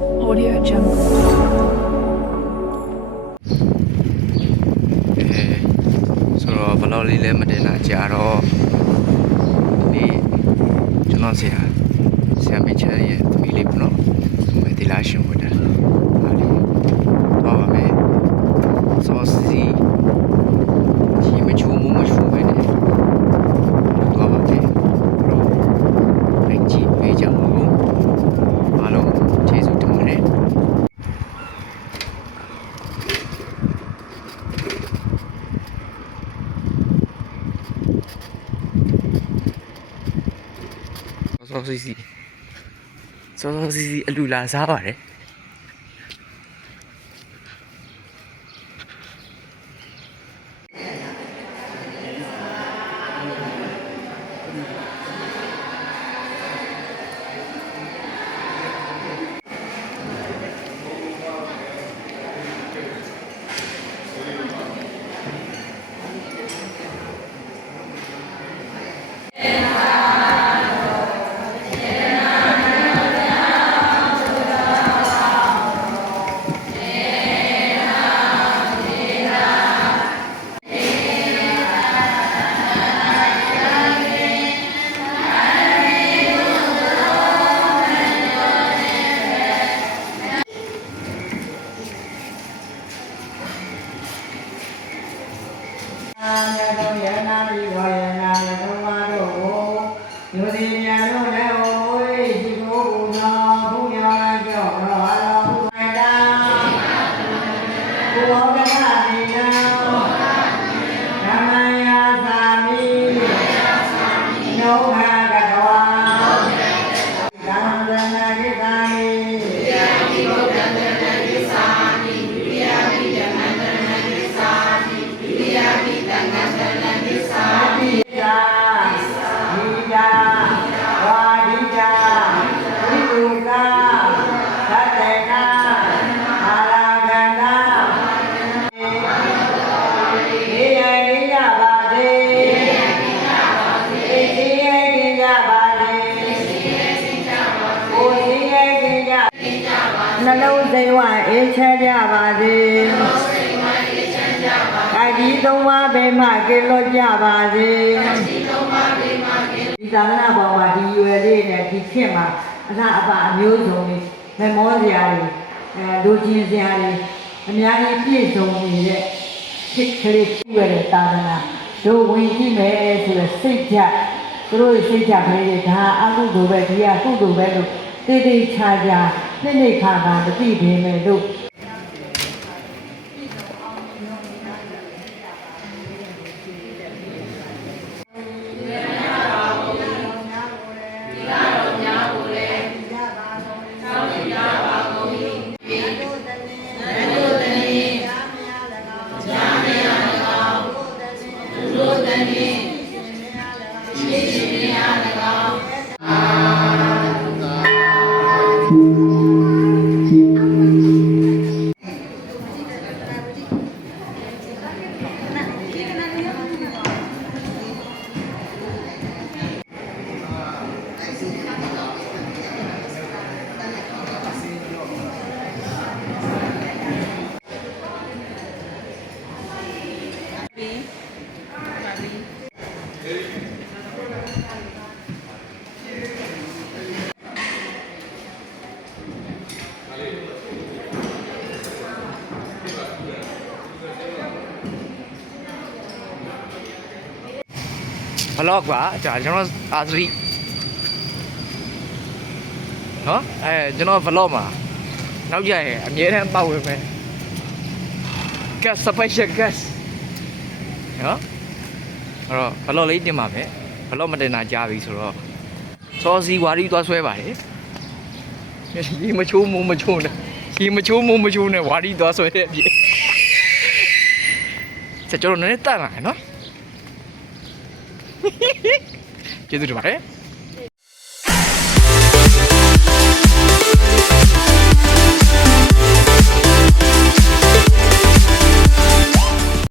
Audio Jungle. ဆိုတော့ဘလောက်လေးလဲမတင်တာကြာတော့ဒီကျွန်တော်ဆရာမချမ်းရဲ့သမီးလေးပေါ့နော်သူမဒီလာရှင်ဝတ်တယ်ဟာလေတော့ပါမယ်စောစီဒီမချိုးမချိုးပဲနဲ့တော့ပါမယ်တော့နိုင်ကြည့်ပေးကြပါဦးအားလုံးကျေးဇူးတင်ပါတယ်စောစီအလူလာစားပါတယ်နှလုံးစိတ်ဝအေးချမ်းကြပါစေ။ကာကြီးသုံးပါးဘေးမှကင်းလွတ်ကြပါစေ။ဒီသာသနာ့ဘောင်မှာဒီရွယ်လေးနဲ့ဒီခေတ်မှာအထအပအမျိုးစုံတွေမမောစရာတွေလူချင်းစရာတွေအများကြီးပြည့်စုံနေတဲ့ခေတ်ကလေးရှိရတဲ့သာသနာတို့ဝင်ကြည့်မယ်ဆိုတဲ့စိတ်ကြသူတို့စိတ်ကြကလေးတွေဒါအကုသိုလ်ပဲဒီကကုသိုလ်ပဲလို့တေးသေးချာချာနှစ်ခါမသိပေမဲ့လို့ဘလော့ကွာကျွန်တော်အာသရီနော်ကျွန်တော်ဘလော့မှာနောက်ကြရင်အမြဲတမ်းပတ်ဝင်မယ် gas special gas နော်အဲ့တော့ဘလော့လေးတင်ပါမယ်ဘလော့မတင်တာကြားပြီဆိုတော့စောစီဝါရီသွားဆွဲပါတယ်ရေမချိုးမိုးမချိုးနဲ့ရေမချိုးမိုးမချိုးနဲ့ဝါရီသွားဆွဲတဲ့အပြင်ကျွန်တော်နည်းနည်းတတ်လာနော်ကျေးဇူးတင်ပါတယ်